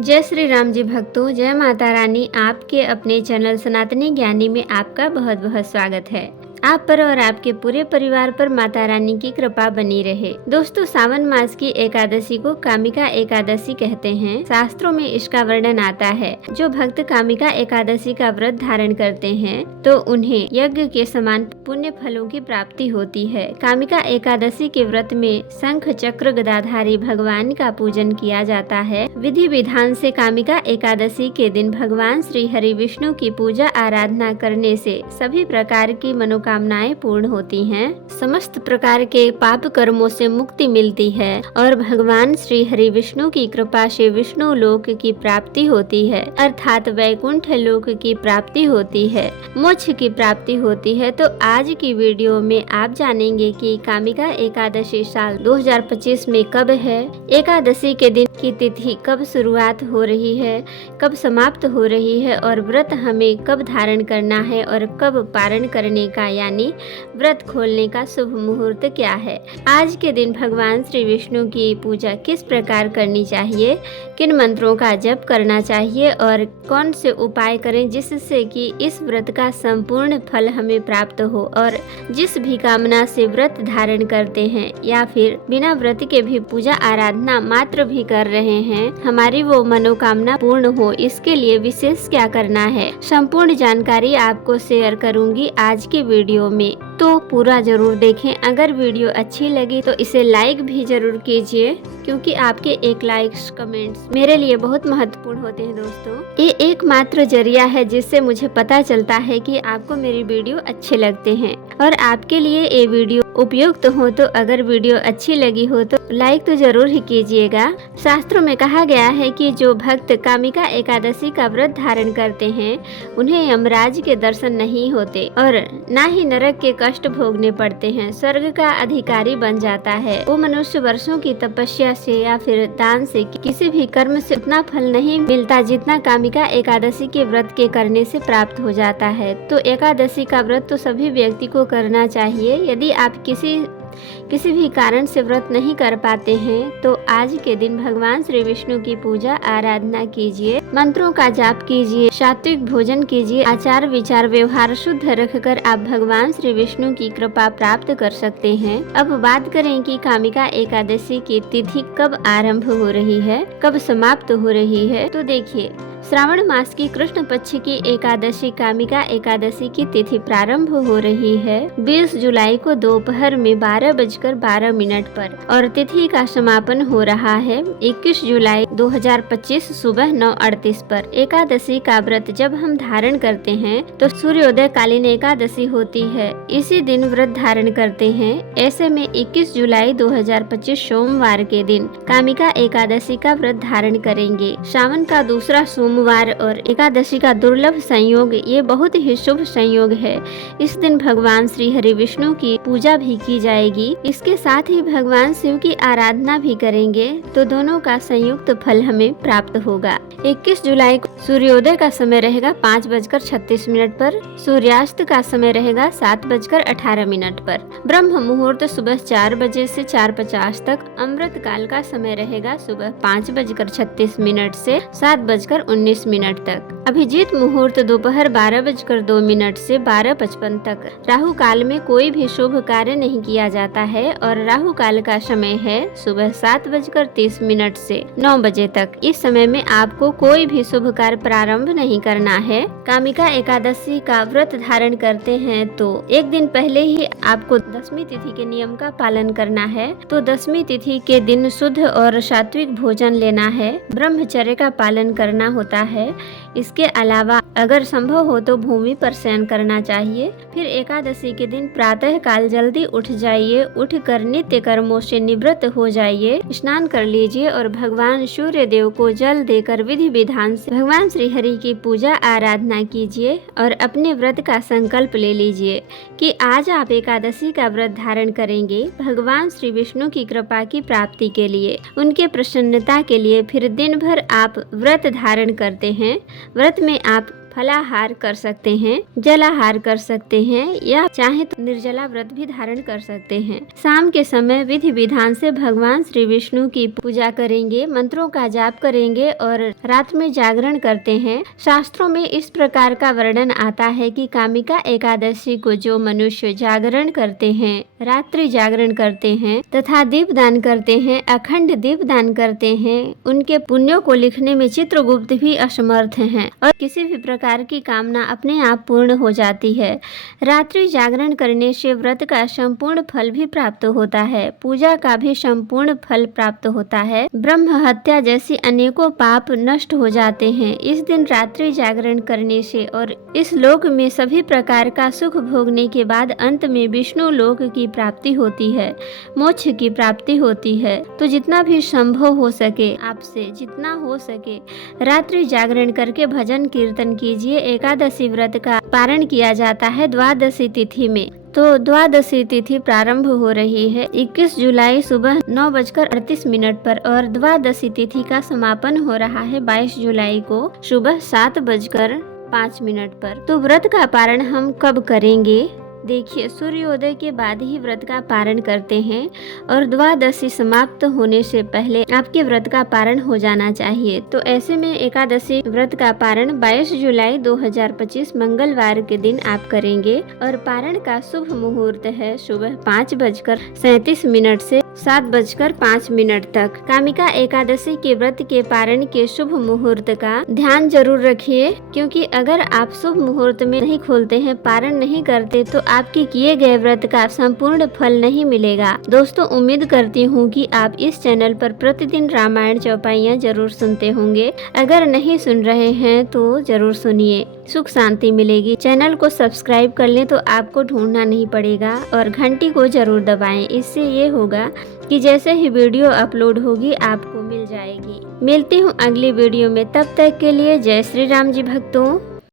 जय श्री राम जी भक्तों, जय माता रानी। आपके अपने चैनल सनातनी ज्ञानी में आपका बहुत बहुत स्वागत है। आप पर और आपके पूरे परिवार पर माता रानी की कृपा बनी रहे। दोस्तों, सावन मास की एकादशी को कामिका एकादशी कहते हैं। शास्त्रों में इसका वर्णन आता है। जो भक्त कामिका एकादशी का व्रत धारण करते हैं तो उन्हें यज्ञ के समान पुण्य फलों की प्राप्ति होती है। कामिका एकादशी के व्रत में शंख चक्र गदाधारी भगवान का पूजन किया जाता है। विधि विधान से कामिका एकादशी के दिन भगवान श्री हरि विष्णु की पूजा आराधना करने से सभी प्रकार की मनोकामनाएं पूर्ण होती हैं। समस्त प्रकार के पाप कर्मों से मुक्ति मिलती है और भगवान श्री हरि विष्णु की कृपा से विष्णु लोक की प्राप्ति होती है, अर्थात वैकुंठ लोक की प्राप्ति होती है, मोक्ष की प्राप्ति होती है। तो आज की वीडियो में आप जानेंगे कि कामिका एकादशी साल 2025 में कब है, एकादशी के दिन की तिथि कब शुरुआत हो रही है, कब समाप्त हो रही है और व्रत हमें कब धारण करना है और कब पारण करने का यानी व्रत खोलने का शुभ मुहूर्त क्या है। आज के दिन भगवान श्री विष्णु की पूजा किस प्रकार करनी चाहिए, किन मंत्रों का जप करना चाहिए और कौन से उपाय करें जिससे कि इस व्रत का संपूर्ण फल हमें प्राप्त हो और जिस भी कामना से व्रत धारण करते हैं या फिर बिना व्रत के भी पूजा आराधना मात्र भी कर रहे हैं, हमारी वो मनोकामना पूर्ण हो, इसके लिए विशेष क्या करना है, संपूर्ण जानकारी आपको शेयर करूंगी आज की वीडियो में। तो पूरा जरूर देखें। अगर वीडियो अच्छी लगी तो इसे लाइक भी जरूर कीजिए, क्योंकि आपके एक लाइक्स कमेंट्स मेरे लिए बहुत महत्वपूर्ण होते हैं। दोस्तों, ये एकमात्र जरिया है जिससे मुझे पता चलता है कि आपको मेरी वीडियो अच्छे लगते हैं और आपके लिए ये वीडियो उपयुक्त हो। तो अगर वीडियो अच्छी लगी हो तो लाइक तो जरूर ही कीजिएगा। शास्त्रों में कहा गया है कि जो भक्त कामिका एकादशी का व्रत धारण करते हैं उन्हें यमराज के दर्शन नहीं होते और न ही नरक के कष्ट भोगने पड़ते हैं, स्वर्ग का अधिकारी बन जाता है। वो मनुष्य वर्षों की तपस्या से या फिर दान से किसी भी कर्म से उतना फल नहीं मिलता जितना कामिका एकादशी के व्रत के करने से प्राप्त हो जाता है। तो एकादशी का व्रत तो सभी व्यक्ति को करना चाहिए। यदि आप किसी भी कारण से व्रत नहीं कर पाते हैं तो आज के दिन भगवान श्री विष्णु की पूजा आराधना कीजिए, मंत्रों का जाप कीजिए, सात्विक भोजन कीजिए, आचार विचार व्यवहार शुद्ध रखकर आप भगवान श्री विष्णु की कृपा प्राप्त कर सकते हैं। अब बात करें कि कामिका एकादशी की तिथि कब आरंभ हो रही है, कब समाप्त हो रही है। तो देखिए, श्रावण मास की कृष्ण पक्ष की एकादशी कामिका एकादशी की तिथि प्रारंभ हो रही है 20 जुलाई को दोपहर में 12:12 पर और तिथि का समापन हो रहा है 21 जुलाई 2025 सुबह 9:38 पर। एकादशी का व्रत जब हम धारण करते हैं तो सूर्योदय कालीन एकादशी होती है, इसी दिन व्रत धारण करते हैं। ऐसे में 21 जुलाई 2025 सोमवार के दिन कामिका एकादशी का व्रत धारण करेंगे। सावन का दूसरा सोमवार और एकादशी का दुर्लभ संयोग, ये बहुत ही शुभ संयोग है। इस दिन भगवान श्री हरि विष्णु की पूजा भी की जाएगी, इसके साथ ही भगवान शिव की आराधना भी करेंगे, तो दोनों का संयुक्त फल हमें प्राप्त होगा। 21 जुलाई को सूर्योदय का समय रहेगा 5:36 पर, सूर्यास्त का समय रहेगा 7:18 पर, ब्रह्म मुहूर्त सुबह 4 बजे से 4:50 तक, अमृत काल का समय रहेगा सुबह 5:36 से 7:19 तक, अभिजीत मुहूर्त दोपहर 12:02 से 12:55 तक। राहु काल में कोई भी शुभ कार्य नहीं किया जाता है और राहु काल का समय है सुबह 7:30 से 9 बजे तक। इस समय में आपको कोई भी शुभ कार्य प्रारंभ नहीं करना है। कामिका एकादशी का व्रत धारण करते हैं तो एक दिन पहले ही आपको दशमी तिथि के नियम का पालन करना है। तो दशमी तिथि के दिन शुद्ध और सात्विक भोजन लेना है, ब्रह्मचर्य का पालन करना होता है। इसके अलावा अगर संभव हो तो भूमि पर शयन करना चाहिए। फिर एकादशी के दिन प्रातः काल जल्दी उठ जाइए, उठकर नित्य कर्मों से निवृत्त हो जाइए, स्नान कर लीजिए और भगवान सूर्य देव को जल देकर विधि विधान से भगवान श्री हरि की पूजा आराधना कीजिए और अपने व्रत का संकल्प ले लीजिए कि आज आप एकादशी का व्रत धारण करेंगे भगवान श्री विष्णु की कृपा की प्राप्ति के लिए, उनके प्रसन्नता के लिए। फिर दिन भर आप व्रत धारण करते हैं। व्रत में आप फलाहार कर सकते हैं, जलाहार कर सकते हैं या चाहे तो निर्जला व्रत भी धारण कर सकते हैं। शाम के समय विधि विधान से भगवान श्री विष्णु की पूजा करेंगे, मंत्रों का जाप करेंगे और रात में जागरण करते हैं। शास्त्रों में इस प्रकार का वर्णन आता है कि कामिका एकादशी को जो मनुष्य जागरण करते हैं, रात्रि जागरण करते हैं तथा दीप दान करते हैं, अखंड दीप दान करते हैं, उनके पुण्यों को लिखने में चित्रगुप्त भी असमर्थ हैं और किसी भी प्रकार की कामना अपने आप पूर्ण हो जाती है। रात्रि जागरण करने से व्रत का संपूर्ण फल भी प्राप्त होता है, पूजा का भी संपूर्ण फल प्राप्त होता है, ब्रह्म हत्या जैसी अनेकों पाप नष्ट हो जाते हैं। इस दिन रात्रि जागरण करने से और इस लोक में सभी प्रकार का सुख भोगने के बाद अंत में विष्णु लोक की प्राप्ति होती है, मोक्ष की प्राप्ति होती है। तो जितना भी संभव हो सके, आपसे जितना हो सके रात्रि जागरण करके भजन कीर्तन कीजिए। एकादशी व्रत का पारण किया जाता है द्वादशी तिथि में। तो द्वादशी तिथि प्रारंभ हो रही है 21 जुलाई सुबह 9:38 पर और द्वादशी तिथि का समापन हो रहा है 22 जुलाई को सुबह 7:05 पर। तो व्रत का पारण हम कब करेंगे? देखिए, सूर्योदय के बाद ही व्रत का पारण करते हैं और द्वादशी समाप्त होने से पहले आपके व्रत का पारण हो जाना चाहिए। तो ऐसे में एकादशी व्रत का पारण 22 जुलाई 2025 मंगलवार के दिन आप करेंगे और पारण का शुभ मुहूर्त है सुबह 5:37 से 7:05 तक। कामिका एकादशी के व्रत के पारण के शुभ मुहूर्त का ध्यान जरूर रखिए, क्योंकि अगर आप शुभ मुहूर्त में नहीं खोलते हैं, पारण नहीं करते, तो आपके किए गए व्रत का संपूर्ण फल नहीं मिलेगा। दोस्तों, उम्मीद करती हूँ कि आप इस चैनल पर प्रतिदिन रामायण चौपाइयाँ जरूर सुनते होंगे। अगर नहीं सुन रहे हैं तो जरूर सुनिए, सुख शांति मिलेगी। चैनल को सब्सक्राइब कर लें तो आपको ढूंढना नहीं पड़ेगा और घंटी को जरूर दबाएं। इससे ये होगा कि जैसे ही वीडियो अपलोड होगी आपको मिल जाएगी। मिलती हूँ अगली वीडियो में, तब तक के लिए जय श्री राम जी भक्तों।